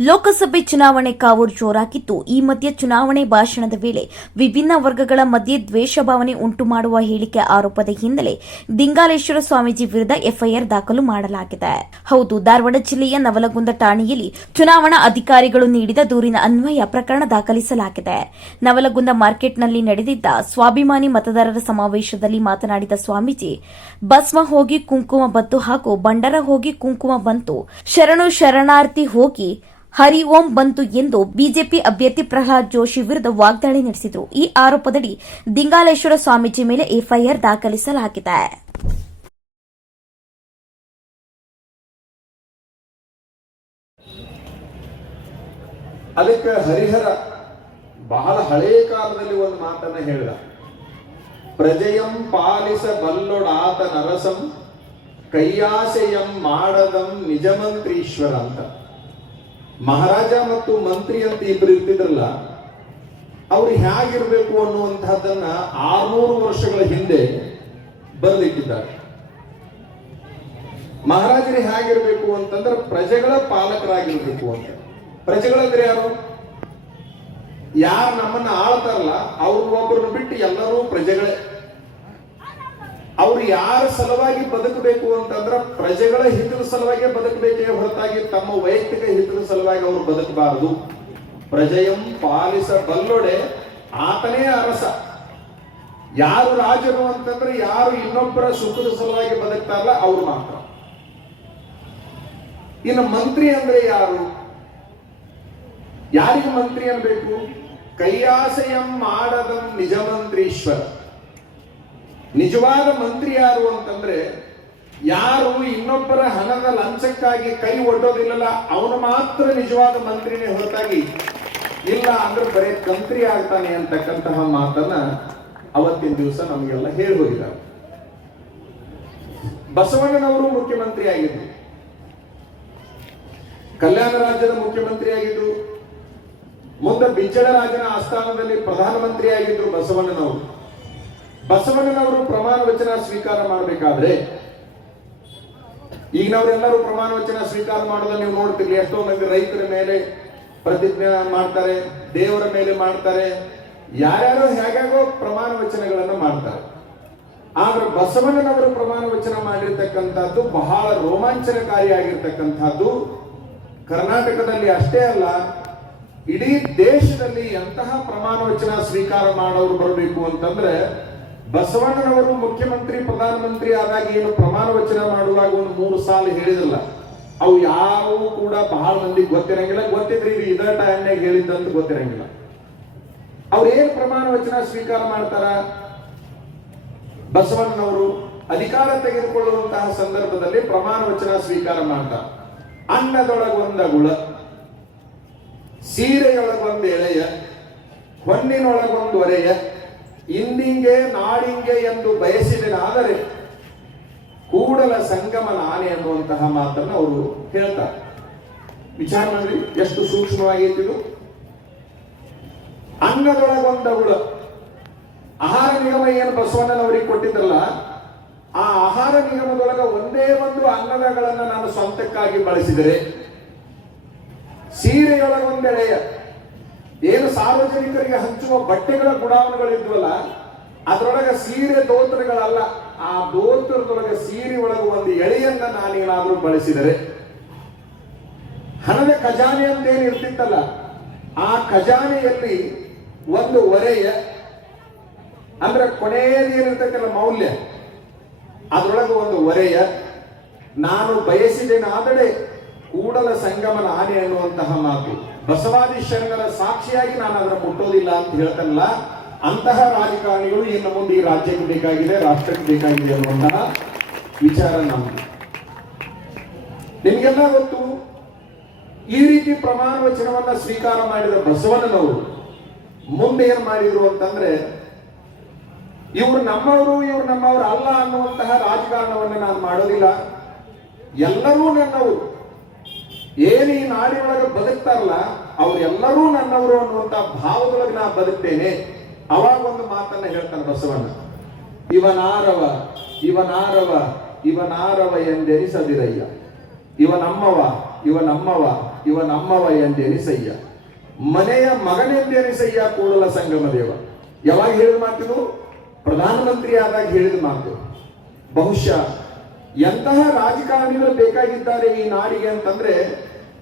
ಲೋಕಸಭೆ ಚುನಾವಣೆ ಕಾವೂರ್ ಜೋರಾಗಿದ್ದು ಈ ಮಧ್ಯೆ ಚುನಾವಣೆ ಭಾಷಣದ ವೇಳೆ ವಿಭಿನ್ನ ವರ್ಗಗಳ ಮಧ್ಯೆ ದ್ವೇಷ ಭಾವನೆ ಉಂಟು ಮಾಡುವ ಹೇಳಿಕೆ ಆರೋಪದ ಹಿನ್ನೆಲೆ ದಿಂಗಾಲೇಶ್ವರ ಸ್ವಾಮೀಜಿ ವಿರುದ್ಧ ಎಫ್ಐಆರ್ ದಾಖಲು ಮಾಡಲಾಗಿದೆ. ಹೌದು, ಧಾರವಾಡ ಜಿಲ್ಲೆಯ ನವಲಗುಂದ ಠಾಣೆಯಲ್ಲಿ ಚುನಾವಣಾ ಅಧಿಕಾರಿಗಳು ನೀಡಿದ ದೂರಿನ ಅನ್ವಯ ಪ್ರಕರಣ ದಾಖಲಿಸಲಾಗಿದೆ. ನವಲಗುಂದ ಮಾರ್ಕೆಟ್ನಲ್ಲಿ ನಡೆದಿದ್ದ ಸ್ವಾಭಿಮಾನಿ ಮತದಾರರ ಸಮಾವೇಶದಲ್ಲಿ ಮಾತನಾಡಿದ ಸ್ವಾಮೀಜಿ, ಭಸ್ಮ ಹೋಗಿ ಕುಂಕುಮ ಬಂತು ಹಾಗೂ ಬಂಡರ ಹೋಗಿ ಕುಂಕುಮ ಬಂತು. ಶರಣು ಶರಣಾರ್ಥಿ ಹೋಗಿ ಹರಿ ಓಂ ಬಂತು ಎಂದು ಬಿಜೆಪಿ ಅಭ್ಯರ್ಥಿ ಪ್ರಹ್ಲಾದ್ ಜೋಶಿ ವಿರುದ್ಧ ವಾಗ್ದಾಳಿ ನಡೆಸಿದರು. ಈ ಆರೋಪದಡಿ ದಿಂಗಾಲೇಶ್ವರ ಸ್ವಾಮೀಜಿ ಮೇಲೆ ಎಫ್ಐಆರ್ ದಾಖಲಿಸಲಾಗಿದೆ. ಅದಕ್ಕೆ ಹರಿಹರ ಬಹಳ ಹಳೆಯ ಕಾಲದಲ್ಲಿ ಒಂದು ಮಾತನ್ನ ಹೇಳಿದ. ಪ್ರಜೆಯಂ ಪಾಲಿಸ ಬಲ್ಲೊಡಾತ ನರಸಂ ಕೈಯಾಶಯಂ ಮಾಡದಂ ನಿಜಮಂತ್ರೀಶ್ವರ ಅಂತ. ಮಹಾರಾಜ ಮತ್ತು ಮಂತ್ರಿ ಅಂತ ಇಬ್ಬರು ಇರ್ತಿದ್ರಲ್ಲ, ಅವ್ರು ಹೇಗಿರ್ಬೇಕು ಅನ್ನುವಂತಹದ್ದನ್ನ ಆರ್ನೂರು ವರ್ಷಗಳ ಹಿಂದೆ ಬರೆದಿಟ್ಟಿದ್ದಾರೆ. ಮಹಾರಾಜರು ಹೇಗಿರ್ಬೇಕು ಅಂತಂದ್ರೆ ಪ್ರಜೆಗಳ ಪಾಲಕರಾಗಿರ್ಬೇಕು ಅಂತ. ಪ್ರಜೆಗಳಂದ್ರೆ ಯಾರು? ಯಾರು ನಮ್ಮನ್ನ ಆಳ್ತಾರಲ್ಲ ಅವ್ರ ಒಬ್ಬರನ್ನು ಬಿಟ್ಟು ಎಲ್ಲರೂ ಪ್ರಜೆಗಳೇ. ಅವ್ರು ಯಾರ ಸಲುವಾಗಿ ಬದುಕಬೇಕು ಅಂತಂದ್ರ ಪ್ರಜೆಗಳ ಹಿತದ ಸಲುವಾಗಿ ಬದುಕಬೇಕೇ ಹೊರತಾಗಿ ತಮ್ಮ ವೈಯಕ್ತಿಕ ಹಿತದ ಸಲುವಾಗಿ ಅವರು ಬದುಕಬಾರದು. ಪ್ರಜೆಯಂ ಪಾಲಿಸ ಬಲ್ಲೊಡೆ ಆತನೇ ಅರಸ. ಯಾರು ರಾಜರು ಅಂತಂದ್ರೆ ಯಾರು ಇನ್ನೊಬ್ಬರ ಸುಖದ ಸಲುವಾಗಿ ಬದುಕ್ತಾರಲ್ಲ ಅವ್ರು ಮಾತ್ರ. ಇನ್ನು ಮಂತ್ರಿ ಅಂದ್ರೆ ಯಾರು? ಯಾರಿಗೆ ಮಂತ್ರಿ ಅನ್ಬೇಕು? ಕೈಯಾಸೆಯಂ ಮಾಡದಂ ನಿಜ ಮಂತ್ರೀಶ್ವರ ನಿಜವಾದ ಮಂತ್ರಿ ಯಾರು ಅಂತಂದ್ರೆ, ಯಾರು ಇನ್ನೊಬ್ಬರ ಹಣದ ಲಂಚಕ್ಕಾಗಿ ಕೈ ಒಡ್ಡೋದಿಲ್ಲಲ್ಲ, ಅವನು ಮಾತ್ರ ನಿಜವಾದ ಮಂತ್ರಿನೇ ಹೊರತಾಗಿ ಇಲ್ಲ ಅಂದ್ರೆ ಬರೀ ತಂತ್ರಿ ಆಗ್ತಾನೆ ಅಂತಕ್ಕಂತಹ ಮಾತನ್ನ ಅವತ್ತಿನ ದಿವಸ ನಮಗೆಲ್ಲ ಹೇಳಿ ಬಸವಣ್ಣನವರು ಮುಖ್ಯಮಂತ್ರಿ ಆಗಿದ್ರು. ಕಲ್ಯಾಣ ರಾಜ್ಯದ ಮುಖ್ಯಮಂತ್ರಿ ಆಗಿದ್ರು. ಮುಂದೆ ಬಿಜ್ಜಳ ರಾಜನ ಆಸ್ಥಾನದಲ್ಲಿ ಪ್ರಧಾನಮಂತ್ರಿ ಆಗಿದ್ರು ಬಸವಣ್ಣನವರು. ಬಸವಣ್ಣನವರು ಪ್ರಮಾಣ ವಚನ ಸ್ವೀಕಾರ ಮಾಡಬೇಕಾದ್ರೆ ಈಗ ನಾವ್ರೆಲ್ಲರೂ ಪ್ರಮಾಣ ವಚನ ಸ್ವೀಕಾರ ಮಾಡೋದನ್ನ ನೀವು ನೋಡ್ತಿರ್ಲಿ. ಎಷ್ಟೋ ಮಂದಿ ರೈತರ ಮೇಲೆ ಪ್ರತಿಜ್ಞೆ ಮಾಡ್ತಾರೆ, ದೇವರ ಮೇಲೆ ಮಾಡ್ತಾರೆ. ಯಾರ್ಯಾರು ಹೇಗಾಗೋ ಪ್ರಮಾಣ ವಚನಗಳನ್ನು ಮಾಡ್ತಾರೆ. ಆದ್ರೆ ಬಸವಣ್ಣನವರು ಪ್ರಮಾಣ ವಚನ ಮಾಡಿರ್ತಕ್ಕಂಥದ್ದು ಬಹಳ ರೋಮಾಂಚನಕಾರಿಯಾಗಿರ್ತಕ್ಕಂಥದ್ದು ಕರ್ನಾಟಕದಲ್ಲಿ ಅಷ್ಟೇ ಅಲ್ಲ, ಇಡೀ ದೇಶದಲ್ಲಿ ಎಂತಹ ಪ್ರಮಾಣ ವಚನ ಸ್ವೀಕಾರ ಮಾಡೋರು ಬರಬೇಕು ಅಂತಂದ್ರೆ ಬಸವಣ್ಣನವರು ಮುಖ್ಯಮಂತ್ರಿ, ಪ್ರಧಾನಮಂತ್ರಿ ಆದಾಗ ಏನು ಪ್ರಮಾಣ ವಚನ ಮಾಡುವಾಗ ಒಂದು ಮೂರು ಸಾಲು ಹೇಳಿದಲ್ಲ ಅವು ಯಾವು ಕೂಡ ಬಹಳ ಮಂದಿಗೆ ಗೊತ್ತಿರಂಗಿಲ್ಲ. ಗೊತ್ತಿದ್ರೆ ಇದು ಇದ ಟೈಮ್ನಾಗ ಹೇಳಿದ್ದಂತ ಗೊತ್ತಿರಂಗಿಲ್ಲ. ಅವ್ರು ಏನ್ ಪ್ರಮಾಣ ವಚನ ಸ್ವೀಕಾರ ಮಾಡ್ತಾರ? ಬಸವಣ್ಣನವರು ಅಧಿಕಾರ ತೆಗೆದುಕೊಳ್ಳುವಂತಹ ಸಂದರ್ಭದಲ್ಲಿ ಪ್ರಮಾಣ ವಚನ ಸ್ವೀಕಾರ ಮಾಡ್ತಾರ. ಅನ್ನದೊಳಗೊಂದ ಸೀರೆಯೊಳಗೊಂದು ಎಳೆಯ ಹೊನ್ನಿನೊಳಗೊಂದು ಒರೆಯ ಇಂದಿಂಗೆ ನಾಡಿಂಗೆ ಎಂದು ಬಯಸಿದನಾದರೆ ಕೂಡಲ ಸಂಗಮ ನಾನೇ ಅನ್ನುವಂತಹ ಮಾತನ್ನ ಅವರು ಹೇಳ್ತಾರೆ. ವಿಚಾರ ಮಾಡ್ರಿ, ಎಷ್ಟು ಸೂಕ್ಷ್ಮವಾಗಿದ್ದು ಇದು? ಅನ್ನದೊಳಗೊಂದಗುಳ ಆಹಾರ ನಿಗಮ ಏನು ಬಸವಣ್ಣನವರಿಗೆ ಕೊಟ್ಟಿದ್ರಲ್ಲ ಆ ಆಹಾರ ನಿಗಮದೊಳಗ ಒಂದೇ ಒಂದು ಅಂಗದಗಳನ್ನು ನಾನು ಸ್ವಂತಕ್ಕಾಗಿ ಬಳಸಿದರೆ, ಸೀರೆಯೊಳಗೊಂದೆಳೆಯ ಏನು ಸಾರ್ವಜನಿಕರಿಗೆ ಹಂಚುವ ಬಟ್ಟೆಗಳ ಗುಡಾವಣೆಗಳಿದ್ವಲ್ಲ, ಅದರೊಳಗೆ ಸೀರೆ ದೋತ್ರಗಳಲ್ಲ ಆ ದೋತ್ರದೊಳಗೆ ಸೀರೆ ಒಳಗೆ ಒಂದು ಎಳೆಯನ್ನ ನಾನೇನಾದ್ರೂ ಬಳಸಿದರೆ? ಹಣದ ಖಜಾನೆ ಅಂತ ಏನು ಇರ್ತಿತ್ತಲ್ಲ, ಆ ಖಜಾನೆಯಲ್ಲಿ ಒಂದು ಒರೆಯ, ಅಂದ್ರೆ ಕೊನೆಯಲ್ಲಿ ಏನಿರ್ತಕ್ಕಲ್ಲ ಮೌಲ್ಯ, ಅದರೊಳಗೆ ಒಂದು ಒರೆಯ, ನಾನು ಬಯಸಿದೆನಾದಡೆ ಕೂಡಲ ಸಂಗಮನ ಆನೆ ಅನ್ನುವಂತಹ ಮಾತು. ಬಸವಾದಿ ಶರಣರ ಸಾಕ್ಷಿಯಾಗಿ ನಾನು ಅದರ ಮುಟ್ಟೋದಿಲ್ಲ ಅಂತ ಹೇಳ್ತಾನಲ್ಲ, ಅಂತಹ ರಾಜಕಾರಣಿಗಳು ಇನ್ನು ಮುಂದೆ ಈ ರಾಜ್ಯಕ್ಕೆ ಬೇಕಾಗಿದೆ, ರಾಷ್ಟ್ರಕ್ಕೆ ಬೇಕಾಗಿದೆ ಅನ್ನುವಂತಹ ವಿಚಾರ ನಮ್ದು. ನಿಮಗೆಲ್ಲ ಗೊತ್ತು, ಈ ರೀತಿ ಪ್ರಮಾಣ ವಚನವನ್ನ ಸ್ವೀಕಾರ ಮಾಡಿದ ಬಸವಣ್ಣನವರು ಮುಂದೆ ಏನ್ ಮಾಡಿದ್ರು ಅಂತಂದ್ರೆ, ಇವ್ರು ನಮ್ಮವರು ಇವ್ರು ನಮ್ಮವರು ಅಲ್ಲ ಅನ್ನುವಂತಹ ರಾಜಕಾರಣವನ್ನು ನಾನು ಮಾಡೋದಿಲ್ಲ. ಎಲ್ಲರೂ ನನ್ನವರು. ಏನು ಈ ನಾಡಿನೊಳಗೆ ಬದುಕ್ತಾರಲ್ಲ, ಅವರೆಲ್ಲರೂ ನನ್ನವರು ಅನ್ನುವಂತ ಭಾವದೊಳಗೆ ನಾ ಬದುಕ್ತೇನೆ. ಅವಾಗ ಒಂದು ಮಾತನ್ನ ಹೇಳ್ತಾನೆ ಬಸವಣ್ಣ. ಇವನಾರವ ಇವನಾರವ ಇವನಾರವ ಎಂದೆನಿಸದಿರಯ್ಯ. ಇವ ನಮ್ಮವ ಇವ ನಮ್ಮವ ಇವ ನಮ್ಮವ ಎಂದೆನಿಸಯ್ಯ ಮನೆಯ ಮಗನೆಂದೆನಿಸಯ್ಯ ಕೂಡಲ ಸಂಗಮ ದೇವ ಯಾವಾಗ ಹೇಳಿದ ಮಾತಿದು? ಪ್ರಧಾನಮಂತ್ರಿ ಆದಾಗ ಹೇಳಿದ ಮಾತು. ಬಹುಶಃ ಎಂತಹ ರಾಜಕಾರಣಿಗಳು ಬೇಕಾಗಿದ್ದಾರೆ ಈ ನಾಡಿಗೆ ಅಂತಂದ್ರೆ,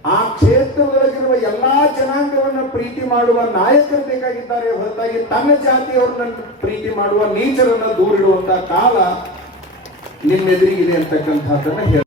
ಆ ಕ್ಷೇತ್ರದೊಳಗಿರುವ ಎಲ್ಲಾ ಜನಾಂಗವನ್ನ ಪ್ರೀತಿ ಮಾಡುವ ನಾಯಕರು ಬೇಕಾಗಿದ್ದಾರೆ ಹೊರತಾಗಿ ತನ್ನ ಜಾತಿಯವರನ್ನ ಪ್ರೀತಿ ಮಾಡುವ ನೀಚರನ್ನ ದೂರಿಡುವಂತಹ ಕಾಲ ನಿಮ್ಮೆದುರಿಗಿದೆ ಅಂತಕ್ಕಂಥದ್ದನ್ನ ಹೇಳ